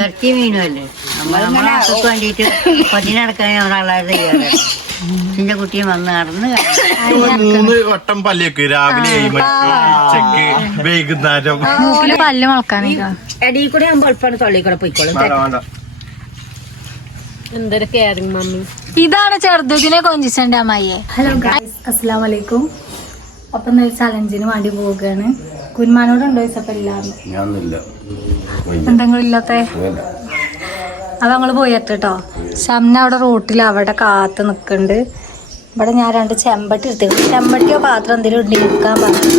ഇറച്ചി മീനും അല്ലേ നമ്മൾ നമ്മളെ മക്കൾക്ക് വേണ്ടിയിട്ട് പതിനടക്കാൻ ചെയ്യാറ് എന്റെ കുട്ടിയും വന്ന് നടന്ന് മൂന്ന് വട്ടം പല്ലേക്ക് രാവിലെ ഏഴ് മണിക്ക് ഉച്ചയ്ക്ക് വൈകുന്നേരം. മൂക്കിൽ പല്ല് മുളക്കാൻ എടീ കൂടെ ആകുമ്പോൾ എളുപ്പമാണ് തൊള്ളി കൂടെ പോയിക്കോളും വേണ്ട, വേണ്ട. എന്തൊരു കെയറിങ് മമ്മി. ഇതാണ് ചെറുതുകിനെ കൊഞ്ചിച്ചണ്ട അമ്മായിയെ. ഹലോ ഗൈസ് അസ്സാം വലൈക്കും അപ്പൊ ചലഞ്ചിന് വേണ്ടി പോവുകയാണ്. കുരുമാനോട് ഉണ്ടോ ചോദിച്ചപ്പോ ഇല്ലാന്ന് എന്തെങ്കിലും ഇല്ലാത്ത അത് ഞങ്ങൾ പോയി എത്തട്ടോ ഷംന അവിടെ റോട്ടിൽ അവിടെ കാത്ത് നിക്കണ്ട്. ഇവിടെ ഞാൻ രണ്ട് ചെമ്പട്ടി എടുത്തു ചെമ്പട്ടിയോ പാത്രം എന്തെങ്കിലും ഉണ്ടെങ്കിൽ എടുക്കാൻ പറഞ്ഞു.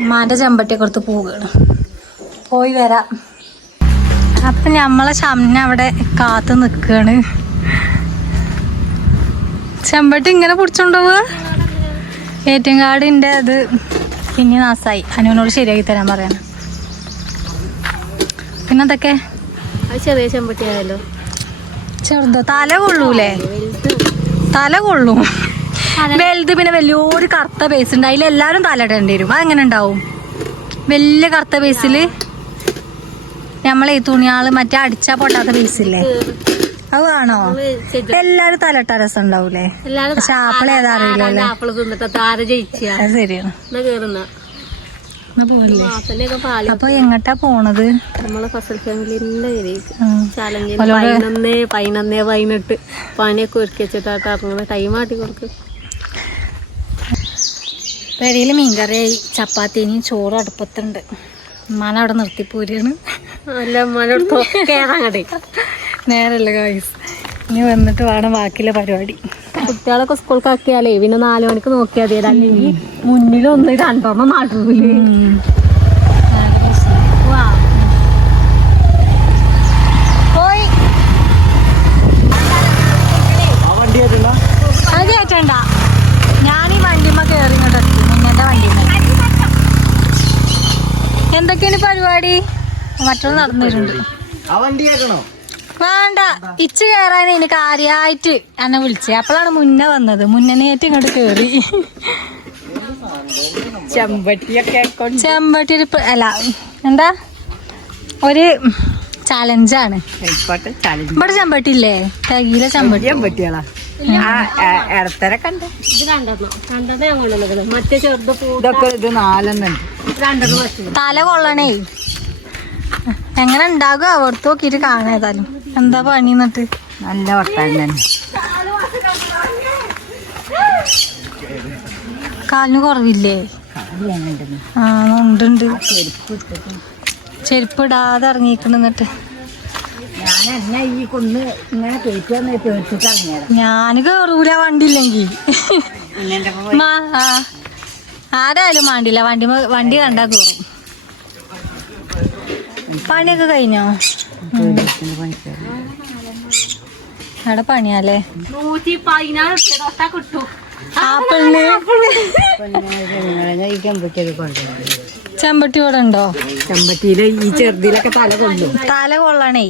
ഉമ്മാന്റെ ചെമ്പട്ടിയൊക്കെ എടുത്ത് പോവുകയാണ് പോയി വരാം. അപ്പൊ നമ്മളെ ശംന അവിടെ കാത്ത് നിക്കാണ്. ചെമ്പട്ടി ഇങ്ങനെ പിടിച്ചോണ്ടുപോവുക ഏറ്റവും കാടിന്റെ അത്. പിന്നെ നാസായി അനുവിനോട് ശരിയാക്കി തരാൻ പറയണം. പിന്നെന്തൊക്കെ? ചെറിയ ചെമ്പട്ടിയായാലോ ചെറുതോ? തല കൊള്ളൂലേ? തല കൊള്ളും. വലുത് പിന്നെ വലിയൊരു കറുത്ത പേസ് ഉണ്ട്. അതിൽ എല്ലാരും തല ഇടേണ്ടി വരും. അതെങ്ങനെ ഉണ്ടാവും? വലിയ കറുത്ത ബേസിൽ നമ്മളെ ഈ തുണിയാൾ മറ്റേ അടിച്ചാ പൊട്ടാത്ത ബേസില്ലേ അത് ആണോ എല്ലാരും തലട്ട രസം ഉണ്ടാവൂലേ പക്ഷെ ആപ്പിൾ ഏതാ അറിയില്ലല്ലേ ആപ്പിൾ തിന്നിട്ട് ജയിച്ചാ. ശരിയാണ് അപ്പൊ എങ്ങട്ടാ പോണത്? നമ്മളെ ഫസൽ ഫാമിലി ചാലഞ്ച് പതിനൊന്നേ പതിനൊന്നേ പതിനെട്ട് പണിയൊക്കെ ഒരുക്കി വെച്ചിട്ടാട്ട് ഇറങ്ങുന്നത് ടൈം ആട്ടി കൊടുക്കും. പെരയിൽ മീൻകറിയായി. ചപ്പാത്തിനി ചോറ് അടുപ്പത്തുണ്ട്. ഉമ്മാനെ അവിടെ നിർത്തി പോരാണ് അല്ല മഴ കേറാങ്ങട്ടെ നേരല്ല ഗായ്സ് ഇനി വന്നിട്ട് വേണം ബാക്കിയുള്ള പരിപാടി. കുട്ടികളൊക്കെ സ്കൂൾ കാക്കിയാലേ പിന്നെ നാലു മണിക്ക് നോക്കിയാൽ മതി. അല്ലെങ്കിൽ മുന്നിലൊന്ന് രണ്ടെണ്ണം നാട്ടിൽ വണ്ടിമ്മ ഇങ്ങോട്ട് വണ്ടിമ്മ. എന്തൊക്കെയാണ് പരിപാടി? മറ്റുള്ള ആ വണ്ടി വേണ്ട ഇച്ച് കയറാൻ എനിക്ക് കാര്യായിട്ട് എന്നെ വിളിച്ചേ. അപ്പോഴാണ് മുന്നേ വന്നത്. മുന്നനേറ്റ് ഇങ്ങോട്ട് കേറി. ചെമ്പട്ടിയൊക്കെ ചെമ്പട്ടി ഒരു അല്ല എന്താ? ഒരു ചലഞ്ചാണ്. ചാലഞ്ച്. ഇവിടെ ചെമ്പട്ടി ഇല്ലേ? തകീല ചെമ്പട്ടി. വെച്ചു തല കൊള്ളണേ. എങ്ങനെ ഉണ്ടാകും? അവിടുത്തെ നോക്കിട്ട് കാണാതാലും എന്താ പണി എന്നിട്ട്? നല്ല വർത്താനം തന്നെ. കാലിന് കുറവില്ലേ? ആ ഉണ്ട് ചെരുപ്പ് ഇടാതെ ഇറങ്ങിക്കണം എന്നിട്ട്. ഞാൻ ഞാൻ കേറൂല വണ്ടി ഇല്ലെങ്കിൽ. ആരായാലും വണ്ടിയില്ല വണ്ടി വണ്ടി കണ്ടാ കേറും. പണിയൊക്കെ കഴിഞ്ഞോ. അവിടെ പണിയാലേ നൂറ്റി പതിനാറ് തൊട്ടാ കിട്ടും. ആപ്പിളിന്? ചെമ്പട്ടിയൊക്കെ കൊണ്ടുപോകും ചെമ്പട്ടി ഇവിടെ ഉണ്ടോ? ചെമ്പട്ടിയിൽ ഈ ചെറുതിലൊക്കെ തല കൊള്ളു. തല കൊള്ളണേ.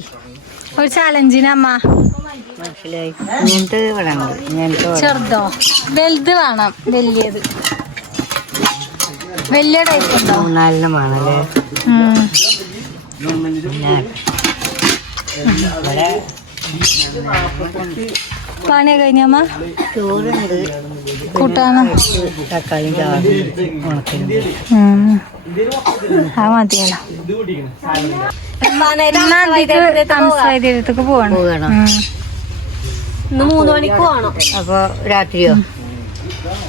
ഒരു ചലഞ്ചിനമ്മ ചെറുതോ? വലുത് വേണം. വലിയത്. വലിയ ടൈപ്പ് ഉണ്ടോ? മൂന്നാലിനും വേണല്ലേ ഉം. പണിയൊക്കെ കഴിഞ്ഞമ്മ? ചോറുണ്ട് കൂട്ടാണ് തക്കാളി ആ മതിയല്ലോ പോവാണ്. പോകണം. ഇന്ന് മൂന്ന് മണിക്ക് പോകണം. അപ്പൊ രാത്രിയോ?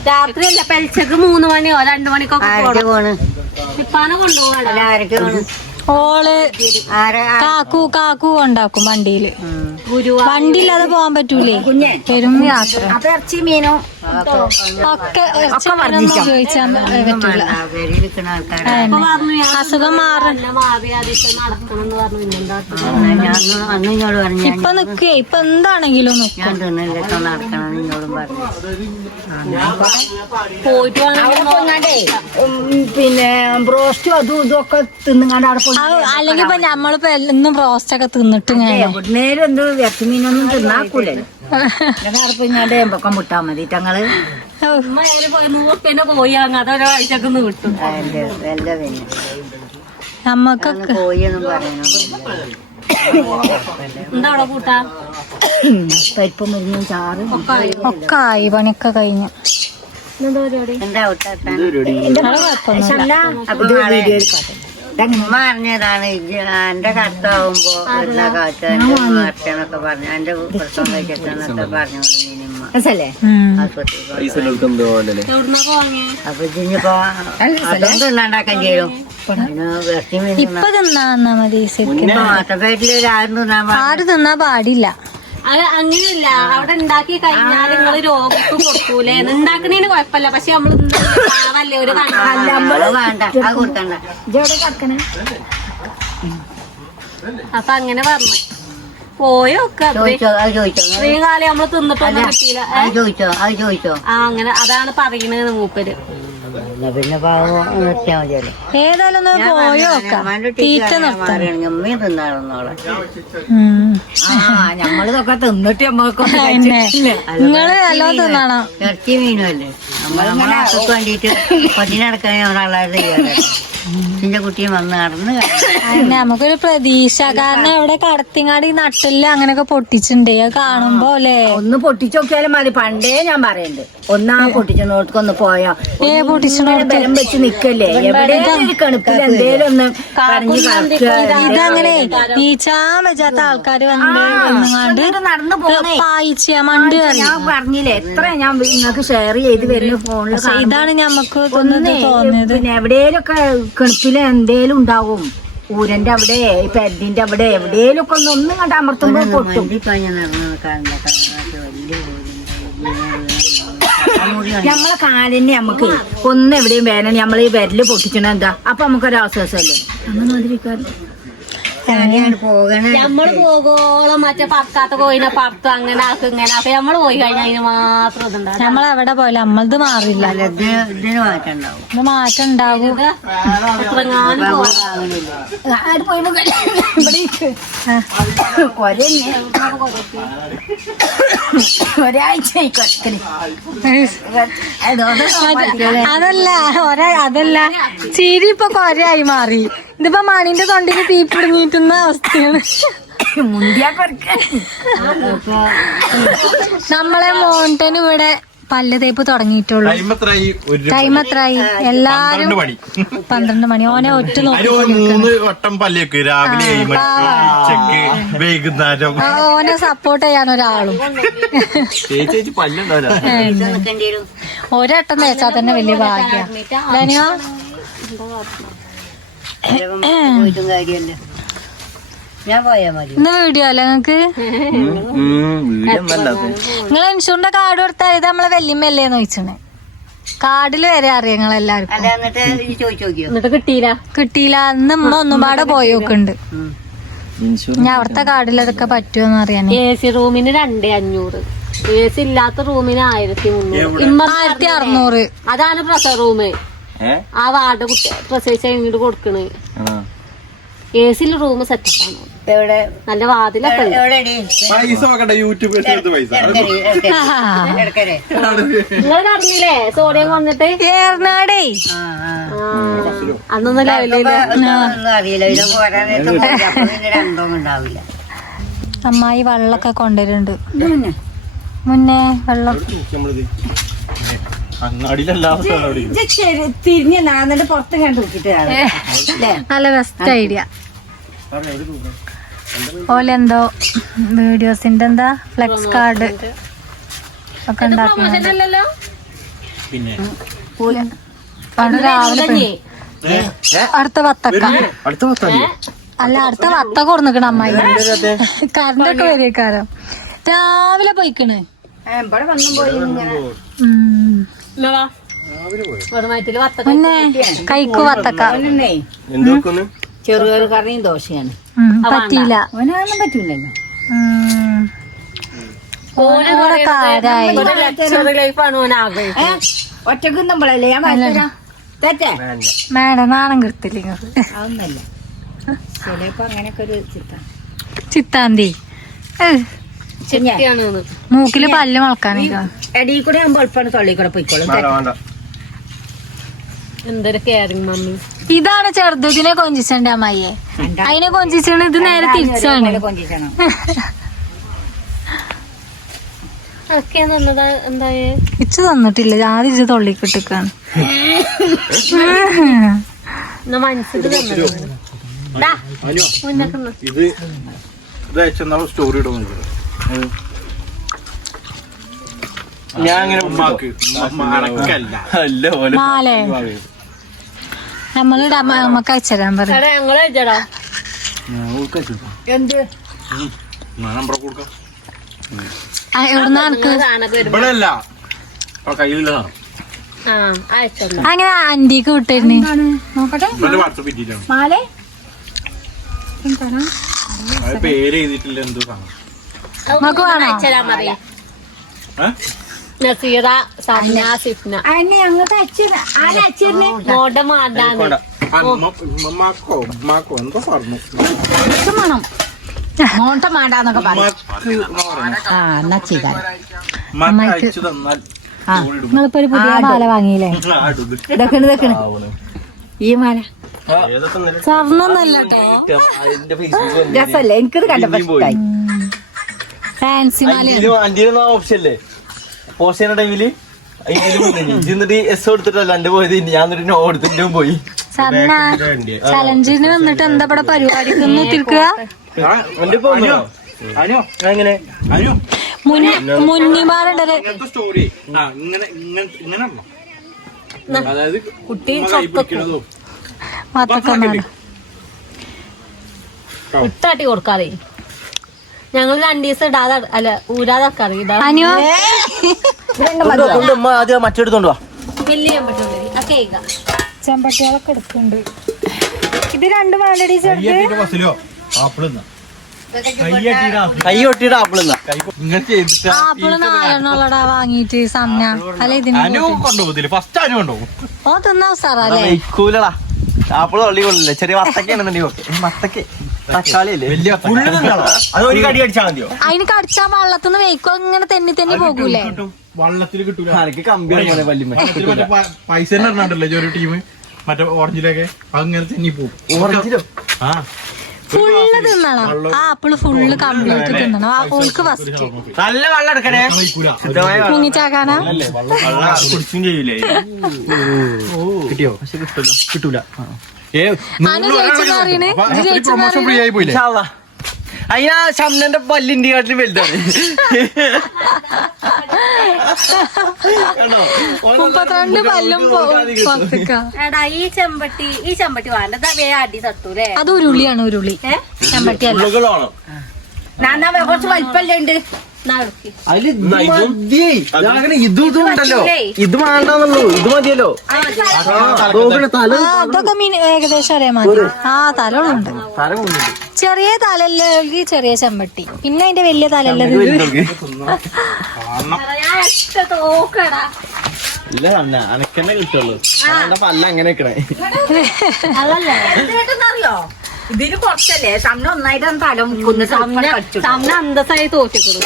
രാത്രിയല്ല പെൽച്ചക്ക് മൂന്ന് മണിയോ രണ്ടു മണിക്കൊക്കെ ഇപ്പാനെ കൊണ്ടുപോകണം ഓൾ കാക്കു കാക്കു ഉണ്ടാക്കും വണ്ടിയിൽ. വണ്ടി ഇല്ലാതെ പോകാൻ പറ്റൂലേ? പെരും യാത്ര. അപ്പൊ ഇറച്ചി മീനും? ഒക്കെ പറ്റൂല. അസുഖം മാറി. ഇപ്പൊ നിക്കേ ഇപ്പൊ എന്താണെങ്കിലും പോയിട്ട് പിന്നെ ബ്രോസ്റ്റും അതും ഇതും ഒക്കെ തിന്നുങ്ങാണ്ട് അവിടെ പോയി അല്ലെങ്കിൽ ഇപ്പൊ നമ്മളിപ്പോ എന്നും ബ്രോസ്റ്റ് ഒക്കെ തിന്നിട്ട് ഇങ്ങനെ. എവിടുന്നേലും എന്തോ ഇറച്ചി മീനൊന്നും തിന്നാക്കൂലല്ലോ അവിടെ പോയി ഞാൻ എമ്പക്കം മുട്ടാ മതി ഞങ്ങൾ പോയി നമ്മക്കൊക്കെ പറയണോ പരിപ്പ് മുരിങ്ങും ചാറ്. ഒക്കെ ആയി പണിയൊക്കെ കഴിഞ്ഞു. ഉമ്മ അറിഞ്ഞതാണ് എന്റെ കത്താവുമ്പോ എല്ലാ കാറ്റൊക്കെ പറഞ്ഞു. എന്റെ പ്രശ്നം പറഞ്ഞു അപ്പൊ ഇനിയിപ്പോ ചെയ്യും. ഇപ്പൊ തിന്നാ മതി. ആരും തിന്നാ പാടില്ല. അത് അങ്ങനെയല്ല. അവിടെ ഉണ്ടാക്കി കഴിഞ്ഞാൽ നിങ്ങൾ രോഗത്ത് കൊടുക്കൂലേ. ഉണ്ടാക്കണേന് കുഴപ്പമില്ല. പക്ഷെ നമ്മൾ പാവല്ലേ ഒരു അപ്പൊ അങ്ങനെ പറഞ്ഞു. പോയൊക്കെ ഇത്രയും കാലം നമ്മൾ തിന്നിട്ടൊന്നും കിട്ടിയില്ല ഏ? അത് ചോദിച്ചോ? അത് ചോദിച്ചോ? ആ അങ്ങനെ അതാണ് പറയണത് മൂപ്പര്. എന്നാ പിന്നെ പാവം നിർത്തിയാ മതിയല്ലോ. ഏതായാലും ഒന്ന് തീറ്റ ഞമ്മളിതൊക്കെ തിന്നിട്ട് പിന്നെ നിങ്ങൾ തിന്നണം. ഇറച്ചി മീനും അല്ലേ നമ്മൾ നമ്മളെ ആൾക്ക് വേണ്ടിട്ട് പതിനടക്കാൻ ഒരാളായിട്ട് എന്റെ കുട്ടിയും വന്ന് നടന്ന്. നമുക്കൊരു പ്രതീക്ഷ. കാരണം ഇവിടെ കടത്തിങ്ങാടി നട്ടില്ല അങ്ങനെയൊക്കെ പൊട്ടിച്ചിട്ടുണ്ട് കാണുമ്പോ അല്ലേ? ഒന്ന് പൊട്ടിച്ചു നോക്കിയാലും മതി. പണ്ടേ ഞാൻ പറയുന്നുണ്ട് ഒന്നാ പൊട്ടിച്ചോട്ടൊന്ന് ഒന്ന് പോയോ? ഏ ബലം വെച്ച് നിക്കല്ലേ? ഇതങ്ങനെ നീച്ചാൻ വെച്ചാത്ത ആൾക്കാര് വന്നുകൊണ്ട് നടന്നു പോണേ പായിച്ച മണ്ട് ഞാൻ പറഞ്ഞില്ലേ എത്ര ഞാൻ നിങ്ങൾക്ക് ഷെയർ ചെയ്ത് വരുന്ന ഫോണിൽ ഇതാണ് ഞമ്മക്ക് തോന്നുന്നത് തോന്നിയത്. പിന്നെ എവിടെയൊക്കെ കിണപ്പിൽ എന്തേലും ഉണ്ടാവും. ഊരന്റെ അവിടെ ഇപ്പൊ പെരടിന്റെ അവിടെ എവിടെയൊക്കെ ഒക്കെ ഒന്ന് ഒന്നും കണ്ട് അമർത്തുമ്പോ പൊട്ടും. നമ്മളെ കാലിന് നമുക്ക് ഒന്ന് എവിടെയും വേണം നമ്മൾ ഈ വിരൽ പൊട്ടിക്കണ എന്താ? അപ്പൊ നമുക്കൊരു ആശ്വാസമല്ലേ അങ്ങനെ മാതിരിക്കാറ് നമ്മൾ പോകോളം മറ്റേ പറക്കാത്ത കോയിനെ പറത്തു അങ്ങനെ ആക്കും ഇങ്ങനെ ആക്കും. നമ്മൾ പോയി കഴിഞ്ഞാൽ അതിന് മാത്രം ഇതുണ്ടാവും. നമ്മളെവിടെ പോയാലും നമ്മളത് മാറില്ല. ഇത് മാറ്റം ഉണ്ടാകും ഒരാഴ്ച അതല്ല ഒരാ അതല്ല. ചിരി ഇപ്പൊ കൊരയായി മാറി. ഇതിപ്പോ മണിന്റെ തൊണ്ടിന് തീ പിടുങ്ങിട്ടുന്ന അവസ്ഥയാണ്. നമ്മളെ മോണ്ടന് ഇവിടെ പല്ല് തേപ്പ് തുടങ്ങിയിട്ടുള്ളൂ. ടൈം എത്രയായി ഒരു ടൈം എത്രയായി എല്ലാരും പന്ത്രണ്ട് മണി. ഓനെ ഒറ്റ നോക്കി മൂന്ന് വട്ടം പല്ലേക്ക് രാവിലെ വൈകുന്നേരം. ഓനെ സപ്പോർട്ട് ചെയ്യാൻ ഒരാളും. ഒരട്ടം തേച്ചാ തന്നെ വലിയ ഭാഗ്യ. ലെനിയോ പോയിട്ടും കാര്യമല്ല. ഞാൻ പോയാ മതി. ഇന്ന് വീഡിയോ അല്ലേ നിങ്ങക്ക്? വീടല്ലാത്ത നിങ്ങൾ ഇൻഷൂറിന്റെ കാർഡ് കൊടുത്താൽ ഇത് നമ്മളെ വെല്ലിമല്ലേ ചോദിച്ചണേ. കാർഡിൽ വരെ അറിയാം നിങ്ങൾ എല്ലാവർക്കും. കിട്ടിയില്ല കിട്ടിയില്ല അന്ന് ഇമ്മ ഒന്നും പാടെ പോയോക്കുണ്ട് ഞാൻ അവിടുത്തെ കാർഡിൽ അതൊക്കെ പറ്റുമോന്ന് അറിയാൻ എ സി റൂമിന് രണ്ടേ അഞ്ഞൂറ്. എ സി ഇല്ലാത്ത റൂമിന് ആയിരത്തി മുന്നൂറ്. ഇമ്മ ആയിരത്തി അറുന്നൂറ്. അതാണ് പ്രസവ റൂമ്. ആ വാർഡ് കുട്ടി പ്രസവിച്ച ഇങ്ങോട്ട് കൊടുക്കണ്. ആ. എ സിയിൽ റൂം സെറ്റപ്പാണ് എവിടെ? നല്ല വാതിലൊക്കെ പൈസ നോക്കട്ടെ പൈസ. എടുക്കരെ നിങ്ങൾ കടന്നില്ലേ സോഡിയം വന്നിട്ട്? ഏർനാടേ ആ ആ. അന്നൊന്നും അറിയില്ല. അമ്മായി വെള്ളമൊക്കെ കൊണ്ടുവരുന്നുണ്ട്. മുന്നേ വെള്ളം. തിരിഞ്ഞ് നാന്നിട്ട് പുറത്തും കണ്ടു നോക്കിട്ട് നല്ല ബെസ്റ്റ് ഐഡിയ ഓലെന്തോ വീഡിയോസിന്റെ എന്താ? ഫ്ലെക്സ് കാർഡ് ഒക്കെ ഉണ്ടാക്കുന്നുണ്ട്. പിന്നെ? രാവിലെ? അടുത്ത വത്തക്ക അല്ല? അടുത്ത വത്ത കൊടുക്കണ അമ്മായി. കറണ്ട് ഒക്കെ വരേക്കാരം. രാവിലെ പോയിക്കണ്. ഇവിടെ വന്നും പോയി കൈക്കു വത്തക്ക. ചെറുകറി കറിയും ദോശയാണ്. പറ്റിയില്ല. അവനൊന്നും പറ്റൂലല്ലോ. ഒറ്റയ്ക്ക് നമ്മളല്ലേ ഞാൻ വായിച്ചരാ തെറ്റേ? വേണ്ട. മേഡം നാണം കിടത്തില്ല. അതൊന്നല്ല. ചിലപ്പോ അങ്ങനെയൊക്കെ ഒരു ചിത്രം ചിത്താന്തി. ഏഹ്. മൂക്കിൽ പല്ല് മുളക്കാനേക്കാ എടീ കൂടെ ആകുമ്പോൾ എളുപ്പമാണ് തൊള്ളി കൂടെ പോയിക്കോളും. വേണ്ട വേണ്ട എന്തൊരു കെയറിങ് മമ്മി. ഇതാണ് ചെറുതിനെ കൊഞ്ചിച്ചണ്ട അമ്മായിയെ. അതിനെ കൊഞ്ചിച്ചാണ് ഇത് നേരെ തിരിച്ചാണ് ഇച്ച് തന്നിട്ടില്ല. ആദ്യം ഇച്ച് തൊള്ളിക്കിട്ടിക്കാണ്. മനസ്സിൽ ഇത് ഇത് അയച്ചെന്നാ സ്റ്റോറി ഇടും ഞാൻ അങ്ങനെ ഉമ്മാക്ക്. അല്ല പോലെ മാലേ നമ്മളിടാ അയച്ചരാൻ എടാ വെച്ചടാ എന്ത്? കൊടുക്കാം. ആ, എവിടുന്നാ എനിക്ക് സാധനമൊക്കെ വരുമ്പോ ഇവിടെ അല്ല. കയ്യിലില്ല ആ അയച്ചല്ലോ അങ്ങനെ ആന്റിക്ക് വിട്ടിരുന്നു. നോക്കട്ടെ. ഇവന്റെ വാട്സപ്പ് ഇട്ടിട്ടാണ് മാലേ? അത് പേര് എഴുതിയിട്ടില്ല എന്തോ സാധനം. നമുക്ക് വേണോ? മതി. നസീറ സമ്ന സിഫ്ന. അന്നെ അങ്ങോട്ട് അച്ഛൻ ആരാ അച്ഛനെ? മോടെ ഉമ്മമാക്കോ ഉമ്മാക്കോ എന്തോ പറഞ്ഞു. വേണം. ആ എന്നാ ചെയ്താൽ ആ നിങ്ങളിപ്പോ ഒരു പുതിയ മാല വാങ്ങിയില്ലേ? ഇതൊക്കെ ഈ മാല. സ്വർണൊന്നല്ലോ രസല്ലേ എനിക്കത് കണ്ടപ്പോ ഇഷ്ടായി. ഫാൻസി പോസ്റ്റ് ടൈമിൽ എന്നിട്ട് എസ് കൊടുത്തിട്ടല്ല എന്റെ പോയത് ഞാൻ നോ പോയി. ചലഞ്ചിന് വന്നിട്ട് എന്താ ഇവിടെ തിരിക്കുക അതായത് കുട്ടി ഉമ്മ കൈ പിടിക്കണതും. മത്തക്ക മാല ഇട്ടാട്ടി കൊടുക്കാറേ ഞങ്ങൾ രണ്ടു ദിവസം ഇടാതെ അല്ല ഊരാതെ ഇടാ അനു? ആദ്യം മറ്റെടുത്തോണ്ട് വാ. വലിയ പറ്റുള്ളൂ ആ കേക്ക ചെമ്പട്ടികളൊക്കെ എടുക്കുന്നുണ്ട്. ഇത് രണ്ട് ആപ്പിൾ ആപ്പിൾ. നാലെണ്ണുള്ളടാ വാങ്ങിയിട്ട് സമന? അല്ല ഇതിന് ഫസ്റ്റ് അനു കൊണ്ടുപോകും ഓ തിന്നാ സാറല്ലേ ആപ്പിൾ തള്ളി കൊള്ളില്ല ചെറിയ വത്തക്കാണെന്നുണ്ടെങ്കിൽ ഓക്കെ വത്തക്ക. അതിന് കടിച്ചാ വള്ളത്തിന്ന് വെയ്ക്കോ ഇങ്ങനെ തെന്നി തെന്നി പോകൂലേ. വള്ളത്തിൽ കിട്ടൂല. പൈസ ഒരു ടീം മറ്റേ ഓറഞ്ചിലൊക്കെ അങ്ങനെ തെന്നി പോകും ഓറഞ്ചിലോ ആ. ഫുള്ള് തിന്നണം. ആ ആപ്പിൾ ഫുള്ള് കംപ്ലീറ്റ് തിന്നണം. ആ ഓൾക്ക് ഫസ്റ്റ് നല്ല വെള്ളം എടുക്കണേ. മുങ്ങിച്ചാക്കാനാ കുടിച്ചും ചെയ്യൂലേ? കിട്ടിയോ? പക്ഷെ കിട്ടൂല. പ്രൊമോഷൻ ഫ്രീ ആയി പോയില്ലേ? അതിനാ ശമനന്റെ പല്ലിന്റെ കാട്ടിൽ വലുതാണ്. മുപ്പത്തിരണ്ട് പല്ലും ഈ ചെമ്പട്ടി ഈ ചെമ്പട്ടി വേണ്ട വേ അടി തട്ടൂലേ? അത് ഉരുളിയാണ് ഉരുളി. ചെമ്പട്ടി അല്ല നാന്നാ കുറച്ച് വലിപ്പല്ലേ ഉണ്ട് നടക്കി അതിൽ ഇത് ഇതും? ഇതും ഉണ്ടല്ലോ. ഇത് വേണ്ടെന്നുള്ളൂ. ഇത് മതിയല്ലോ. തല ആ അതൊക്കെ മീൻ ഏകദേശം ഒരേ. മാതിരി ആ തലകളുണ്ട്. തല കൊണ്ടുണ്ട് ചെറിയ തലല്ലെങ്കിൽ ചെറിയ ചെമ്പട്ടി. പിന്നെ അതിന്റെ വലിയ തലല്ലേ ഞാൻ ഒറ്റ തോക്കടാ. ഇല്ല അന്ന അനക്കെന്നെ കിട്ടുള്ളൂ എന്റെ പല്ല അങ്ങനെ വെക്കണേ? അതല്ലേ അറിയോ? ഇതിന് കുറച്ചല്ലേ? സമന ഒന്നായിട്ട് തല മുക്കുന്ന തമ്മ അന്തസ്സായി തോറ്റിക്കുന്നു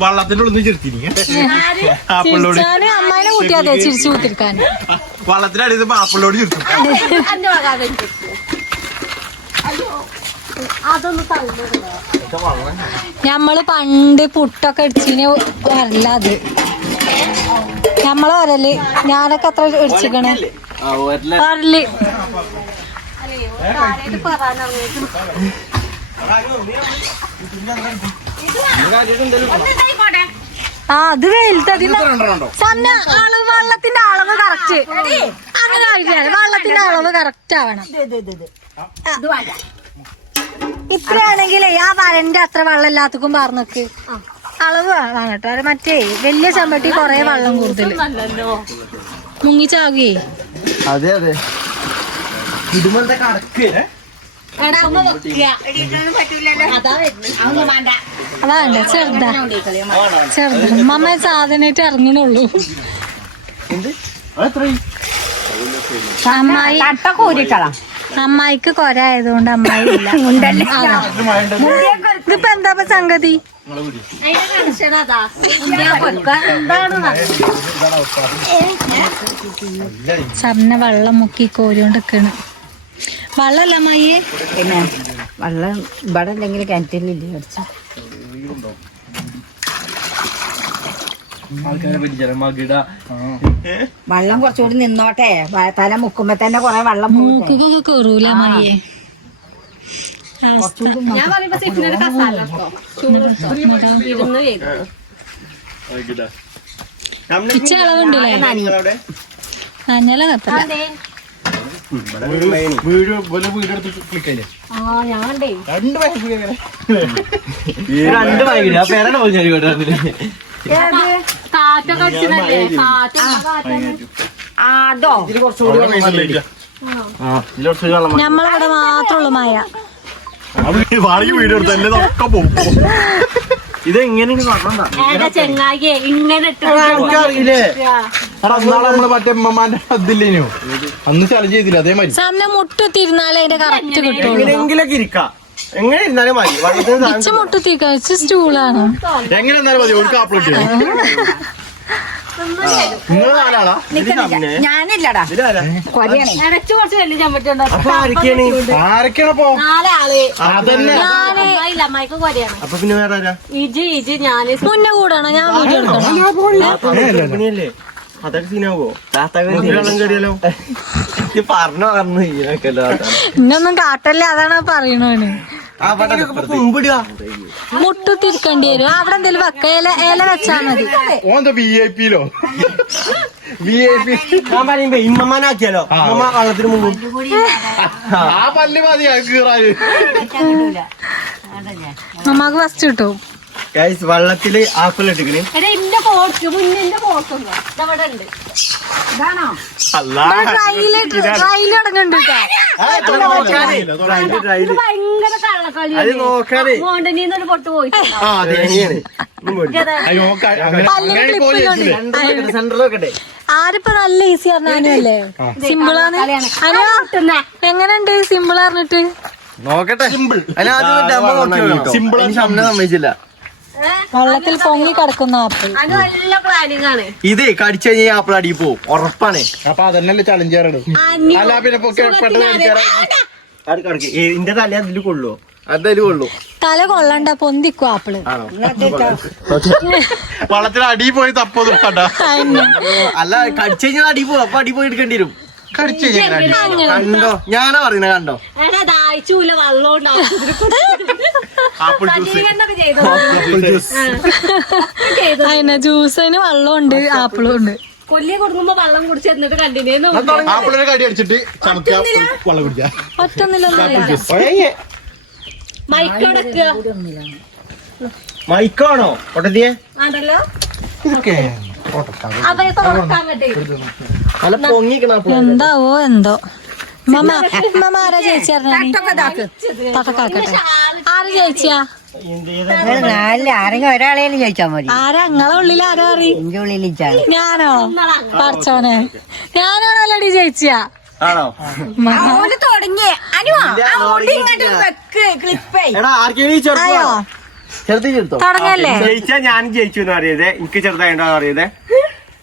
വള്ളത്തിന്റെ ഉള്ളിൽ കൂട്ടിയാതെ ചിരിച്ചു കൂത്തിരിക്കാൻ ചിരിച്ചു ഞമ്മൾ പണ്ട് പുട്ടൊക്കെ അടിച്ചിന് വരല്ല അത്. ഞമ്മളെ വരൽ. ഞാനൊക്കെ അത്ര അടിച്ചിക്കണ്. ആ അത് അളവ് വെള്ളത്തിന്റെ അളവ് കറക്റ്റ് അങ്ങനെ കഴിക്കാണ് വെള്ളത്തിന്റെ അളവ് കറക്റ്റ് ആവണം. ഇത്രയാണെങ്കിലേ ആ വരന്റെ അത്ര വെള്ളം എല്ലാത്തക്കും പറഞ്ഞൊക്കെ അളവ് വേണം കേട്ടോ. മറ്റേ വലിയ ചെമ്പട്ടി കൊറേ വെള്ളം കൂടുതൽ മുങ്ങിച്ചാകുകയെ അതെ അതെ. ഇടുമ്പോഴത്തെ കടക്ക് അതാണ്ട ചെറുതാ. ചെറുതാ. മമ്മ സാധനമായിട്ട് ഇറങ്ങണുള്ളൂ. അമ്മായി. അമ്മായിക്ക് കൊര ആയതുകൊണ്ട് അമ്മായി ഇല്ല. ഇതിപ്പോ എന്താ സംഗതി? നടക്കുന്നത്? വെള്ളം മുക്കി കോരിക്കൊണ്ടിരിക്കണ് വെള്ളമല്ല മയ്യേ പിന്നെ വെള്ളം ഇവിടെ അല്ലെങ്കിൽ കിണറ്റിലില്ലേ മകിട. വെള്ളം കുറച്ചുകൂടി നിന്നോട്ടെ. തല മുക്കുമ്പോ തന്നെ കൊറേ വെള്ളം മൂക്കൊക്കെ മയ്യേ അവസ്ഥ ഞാൻ പറയുമ്പോ മായ കസാല. ഇരുന്ന്. ഞമ്മളിവിടെ മാത്രമുള്ളൂ മഴ എടുത്ത് ഒക്കെ പോകും. ഇത് എങ്ങനെയാണ് പറഞ്ഞാ ഏതാ ചെങ്ങായിയെ? ഇങ്ങനെ ഇട്ട് എനിക്കറിയില്ലേ? അന്നാളെ നമ്മൾ മറ്റേ അമ്മമാന്റെ അതില്ലേനോ അന്ന് ചലഞ്ച് ചെയ്തില്ല അതേമാതിരി. സാമിനെ മുട്ടുത്തിരുന്നാലേ അതിന്റെ കറക്റ്റ് കിട്ടുള്ളൂ. എങ്ങനെയെങ്കിലൊക്കെ ഇരിക്കാം. എങ്ങനെ ഇരുന്നാലും മതി. വെള്ളത്തിന് സാധനം ഇച്ച മുട്ടുത്തിരിക്ക ഇച്ച സ്റ്റൂളാണ് എങ്ങനെ മതി ഒരു നിങ്ങൾ നാലാളാ? ഞാനില്ലടാ. ഇതിലാരാ? കൊരയാണേ ഇടച്ചു കുറച്ച് വലിയ ചമ്മറ്റുണ്ടോ അപ്പൊ ആരൊക്കെയാണ്? ആരൊക്കെയാണപ്പോ നാലാൾ. അതന്നെ. ഇല്ല അമ്മായിക്ക് കൊരയാണ് അപ്പൊ പിന്നെ വേറെ ആരാ? ഇജി ഇജി ഞാൻ. മുന്നേ കൂടാണോ. ഞാൻ വീഡിയോ എടുക്കണം അതൊക്കെ സീനാവോ? പറഞ്ഞു ഇന്നൊന്നും കാട്ടല്ലേ അതാണ് പറയണോന് മുട്ടുത്തിരിക്കേണ്ടി വരും. അവിടെ എന്തെങ്കിലും വെക്ക? ഇല ഇല വെച്ചാ മതി. ഓന്താ വി ഐ പിയിലോ വി ഐ പി ഞാൻ പറയുമ്പോ ഇമ്മമാനാക്കിയാലോ? ഇമ്മമ്മ വള്ളത്തിന് മുമ്പ്. ആ പല്ല് മതി അമ്മയ്ക്ക് ഫസ്റ്റ് കിട്ടും. ഗൈസ് വെള്ളത്തിൽ ആപ്പിൾ എടുക്കണേ. എടാ ഇന്റെ മുന്നിന്റെ ഉണ്ടോ ഇതവിടെ ഉണ്ട്. അല്ലാ. ട്രൈൽ ട്രൈൽ തുടങ്ങുന്നുണ്ട് ഇത് ഭയങ്കര കള്ളക്കളി മോണ്ടനീന്നൊരു പൊട്ട് പോയിട്ടുണ്ട്? ആരിപ്പോ നല്ല ഈസി പറഞ്ഞാലും അല്ലേ സിമ്പിളാണ് അനു എങ്ങനെയുണ്ട്? സിമ്പിൾ പറഞ്ഞിട്ട് നോക്കട്ടെ. സിമ്പിൾ സിമ്പിൾ സമ്മതിച്ചില്ല വെള്ളത്തിൽ പൊങ്ങി കിടക്കുന്ന ആപ്പിൾ ഇത് കടിച്ചു കഴിഞ്ഞാൽ ആപ്പിൾ അടി പോവും ഉറപ്പാണ്. അപ്പൊ അതന്നെ ചലഞ്ച് ചെയ്യാറുണ്ട് അല്ല പിന്നെ പൊക്കെ പെട്ടെന്ന് കടിക്കാറ് എന്റെ തല അതിൽ കൊള്ളുവോ? അതിൽ കൊള്ളു. തല കൊള്ളണ്ട പൊന്തിക്കും ആപ്പിൾ. വെള്ളത്തിൽ അടി പോയി തപ്പോ കണ്ട അല്ല കടിച്ചു കഴിഞ്ഞാൽ അടി പോവും അപ്പൊ അടി പോയി എടുക്കേണ്ടി വരും. കടിച്ചു കണ്ടോ? ഞാനാ പറയുന്നത് കണ്ടോ? ദാഹിച്ചൂല വെള്ളം ഉണ്ട് ആപ്പിൾ ജ്യൂസ്. Apple juice. അതിന് ജ്യൂസിന് വെള്ളമുണ്ട് ആപ്പിളും ഉണ്ട്. കൊല്ലിയെ കൊടുക്കുമ്പോ വെള്ളം കുടിച്ച് എന്നിട്ട് കണ്ടിന്യൂ ആപ്പിളിനെ കടി അടിച്ചിട്ട് ചമക്ക വെള്ളം കുടിക്കാം ഒറ്റൊന്നില്ലൊന്നുമില്ല മൈക്കോടക്കുക മൈക്കാണോ പൊട്ടത്തിയെ? ആണ്ടല്ലോ ഇതൊക്കെ? എന്താവോ എന്തോ? മമ്മ മമ്മ ആരാ ചേച്ചി തട്ടക്കാക്കട്ടെ ആര് ചേച്ചിയാ നാലിൽ ആരെങ്കിലും ഒരാളെയും ചോദിച്ചാ മതി. ആരാ? നിങ്ങളെ ഉള്ളിൽ ആരോ അറി എന്റെ ഉള്ളിൽ ഞാനോ? പറച്ചോനെ. ഞാനാണോ അല്ലടി ചേച്ചിയാ ആണോ? ഓൽ തുടങ്ങി അനുവാ അങ്ങോട്ട് ഇങ്ങോട്ട് വെക്ക് ക്ലിപ്പേ ആർക്കെങ്കിലും ചെറുതോ ആയോ ചെറുതി ചെറുത്തോ തുടങ്ങല്ലേ ജയിച്ചാ ഞാൻ ജയിച്ചു എന്ന് അറിയതേ എനിക്ക് ചെറുതായിട്ടോ അറിയതേ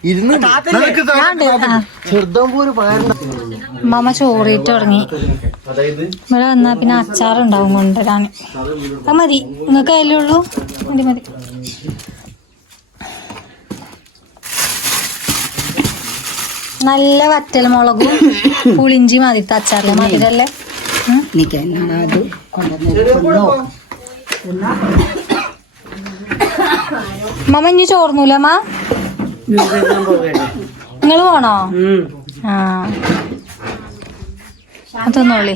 ഇരുന്ന്. ചെറുതാകുമ്പോ മമ്മ ചോറിയിട്ട് തുടങ്ങി. ഇവിടെ വന്നാ പിന്നെ അച്ചാറുണ്ടാവും കൊണ്ടുവരാൻ അത് മതി. നിങ്ങൾക്ക് അതിലുള്ളൂ മതി മതി. നല്ല വറ്റൽ മുളകും പുളിഞ്ചി മതിത്ത അച്ചാറിലെ മധുരല്ലേ ഉം. അത് കൊണ്ടുവന്ന് മമ്മ ഇനി ചോർന്നൂല അമ്മ നിങ്ങൾ പോണോ? ആ. അതൊന്നോളി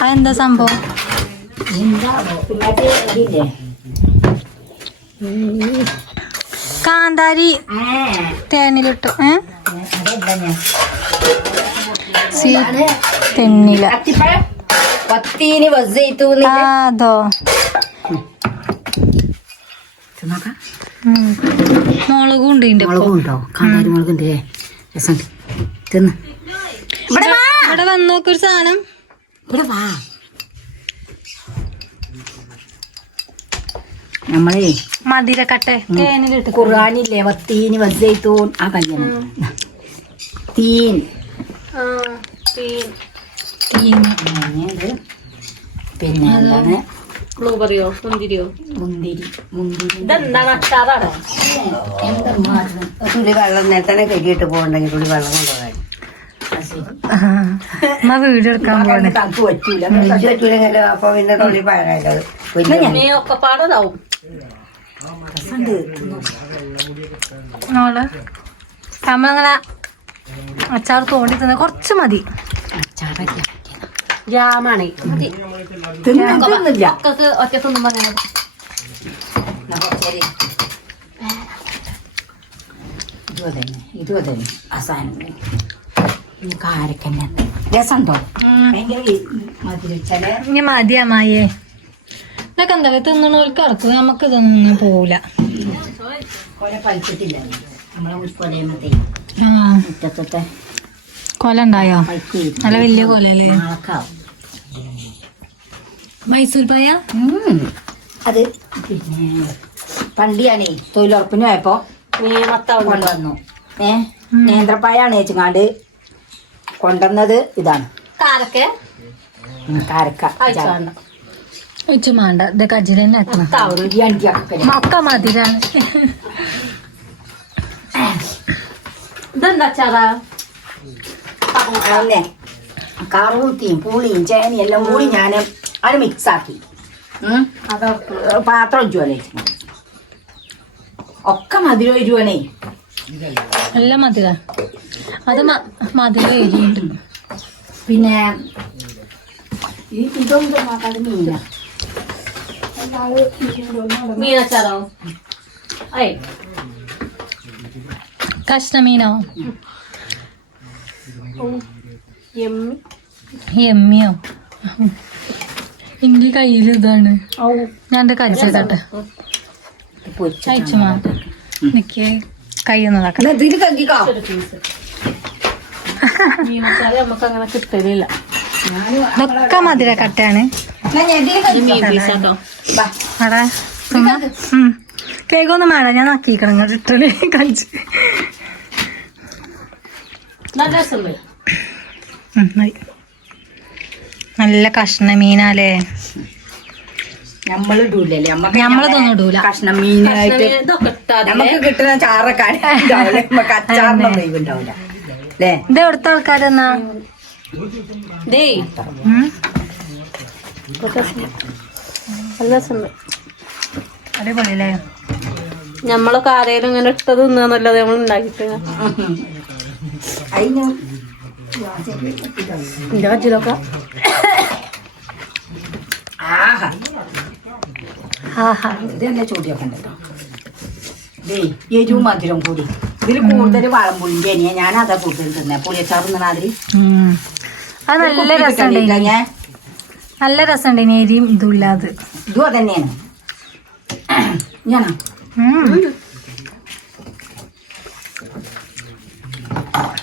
അതെന്താ സംഭവം? കാന്താരി തേനിലിട്ടു ഏ? തെന്നില പത്തീന് ബസ് ചെയ്തു ആ, അതോ. മുളകും ഉണ്ട് ഇതിന്റെ. മുളകും ഉണ്ടോ കാന്താരി മുളകുണ്ട് രസം തിന്ന്. ഇവിടെ വന്നോക്കൊരു സാധനം. ഇവിടെ വാ. നമ്മളേ മതിരക്കട്ടെ തേനിലിട്ട് ഖുർആാനില്ലേ? വത്തീന് വസ്സൈത്തൂൻ ആ കല്യാണം തീൻ. ഇത് പിന്നെ എന്താണ്? ബ്ലൂബെറിയോ മുന്തിരിയോ? മുന്തിരി മുന്തിരി ഇതെന്താണ് അച്ചാറാണോ തുള്ളി വെള്ളം നേരത്തെ കഴുകിയിട്ട് പോകണ്ടെങ്കിൽ തുള്ളി വെള്ളം കൊണ്ടുപോകാൻ. എന്നാ വീഡിയോ എടുക്കാൻ പോണേ തണുപ്പ് പറ്റൂല. പറ്റൂലെങ്കിലും അപ്പൊ പിന്നെ തുള്ളി പഴയത് നീ ഒക്കെ പാടതാവും നമ്മൾ നമ്മളങ്ങനെ അച്ചാർ തോണ്ടി തന്നെ കുറച്ച് മതി. ജാമാണേ. മക്കൾക്ക് ഒറ്റ തിന്നുമ്പോ അങ്ങനെ ഇതും അതന്നെ അതന്നെ മധുരിച്ചാൽ ഇനി മതി അമ്മായിയെ ഇതൊക്കെ എന്താ തിന്നണോൽക്ക് ഇറക്കും നമുക്ക് ഇതൊന്നും പോവില്ല കൊല പഴിച്ചിട്ടില്ല നമ്മളെ ഉൾപ്പെടെ ആ. മുറ്റത്തെ കൊല ഉണ്ടായോ നല്ല വലിയ കൊലല്ലേ മൈസൂർ പായ. അത് പിന്നെ പണ്ടിയാണേ തൊഴിലുറപ്പിന് പോയപ്പോ നീമത്താവുണ്ട് കൊണ്ടുവന്നു ഏ? നേന്ത്രപ്പായാണ് ചേച്ചിങ്ങാണ്ട് കൊണ്ടുവന്നത്. ഇതാണ്. കാരക്ക? കാരക്ക. ഒച്ച വേണ്ട. ഇത് കജ്ജിൽ തന്നെ ഒക്കെ. മധുരാണ് ഇതെന്താ അച്ചാറാ? അതന്നെ കറുത്തിയും പുളിയും ചേനയും എല്ലാം കൂടി ഞാൻ അത് മിക്സാക്കി. പാത്രം ജോലി ഒക്കെ മധുരം ഇരുവനേ നല്ല മധുര. അത് മധുര എരിയുണ്ട് പിന്നെ ഇതൊന്നും മീന. മീനച്ചാറോ? കഷ്ണമീനോ? എമ്മിയോ? എന്റെ കയ്യിൽ ഇതാണ്. ഞാൻ എന്റെ കജ്ജട്ടെ അയച്ചു മാ. നിക്ക്. കൈ ഒന്നതാക്കാം ഇതിൽ കങ്കിക്കോ ഒരു പീസ് മീനച്ചാറ് നമുക്ക് അങ്ങനെ കിട്ടലില്ല. ഇതൊക്കെ മധുര കട്ടയാണ്. കേക്കൊന്നും വേണ്ട. ഞാൻ നക്കിക്കണം ഇട്ടൽ. കഴിച്ച് നല്ല കഷ്ണ മീനാലേ. നമ്മളിടൂലേ നമ്മളതൊന്നും ഇടൂല. കഷ്ണം മീനായിട്ട് നമുക്ക് കിട്ടുന്ന ഉണ്ടാവില്ല അല്ലേ? ഇത് എവിടുത്തെ ആൾക്കാരെന്നാ? നമ്മളൊക്കെ ആരെങ്കിലും ഇങ്ങനെ ഇട്ടത് തിന്നാന്നല്ലാതെ നമ്മൾ ഉണ്ടാക്കിയിട്ട് ആഹാ. ആഹാ. ഇതല്ലേ ചൂടിയൊക്കെ എരിവും മധുരം കൂടി. ഇതിൽ കൂടുതൽ വളംപുളിന്റെ തന്നെയാ ഞാൻ അതാ കൂടുതൽ തിന്നെ. പുളിയച്ചാർ തിന്നണാതിരി ഉം. അത് നല്ല രസമുണ്ട് നല്ല രസമുണ്ട് എരിയും ഇതും ഇല്ലാതെ. ഇതും അതന്നെയാണ്. ഞാനാ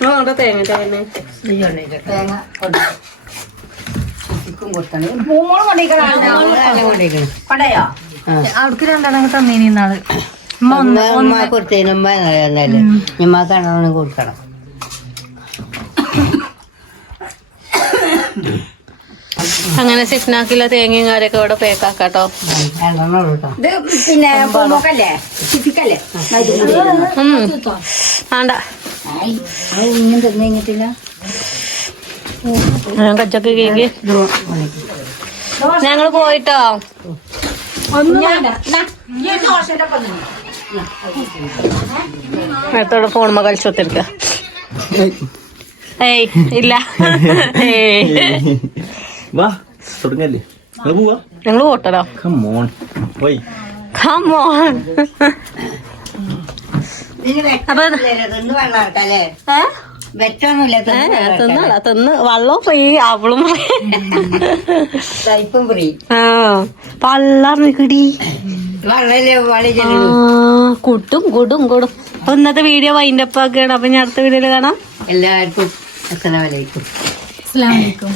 അവിടെ തേങ്ങ തേങ്ങ അവിടേക്ക് രണ്ടെണ്ണം തന്നീനി ഇന്നാൾ. കൊടുക്കണം. അങ്ങനെ സിഫ്നാക്കില്ല തേങ്ങയും കാര്യമൊക്കെ ഇവിടെ പേക്കാക്കാട്ടോ പിന്നെ പൂമോക്കല്ലേ? ഇങ്ങനെ തിന്നു കഴിഞ്ഞിട്ടില്ല കച്ചൊക്കെ കേക്ക് ഞങ്ങൾ പോയിട്ടോ. നേരത്തോടെ ഫോണുമ്മ കളിച്ചൊത്തിരിക്ക ഏയ് ഇല്ല. വാ തുടങ്ങല്ലേ? പോട്ടല്ലോ കമ്മോൺ പോയി. കമോൺ അപ്പൊ തിന്ന് വെള്ളം ഇട്ടല്ലേ വെറ്റൊന്നുമില്ല ഏ, തിന്നല്ല തിന്ന് ഫ്രീ അവളും ഫ്രീ. ആ കിടി കുട്ടും കുടും കുടും. അപ്പൊ ഇന്നത്തെ വീഡിയോ വൈൻഡപ്പ് ആക്കുകയാണ് അപ്പൊ ഞാൻ അടുത്ത വീഡിയോയിൽ കാണാം. എല്ലാവർക്കും അസ്സലാമലൈക്കും അസ്സലാമു അലൈക്കും.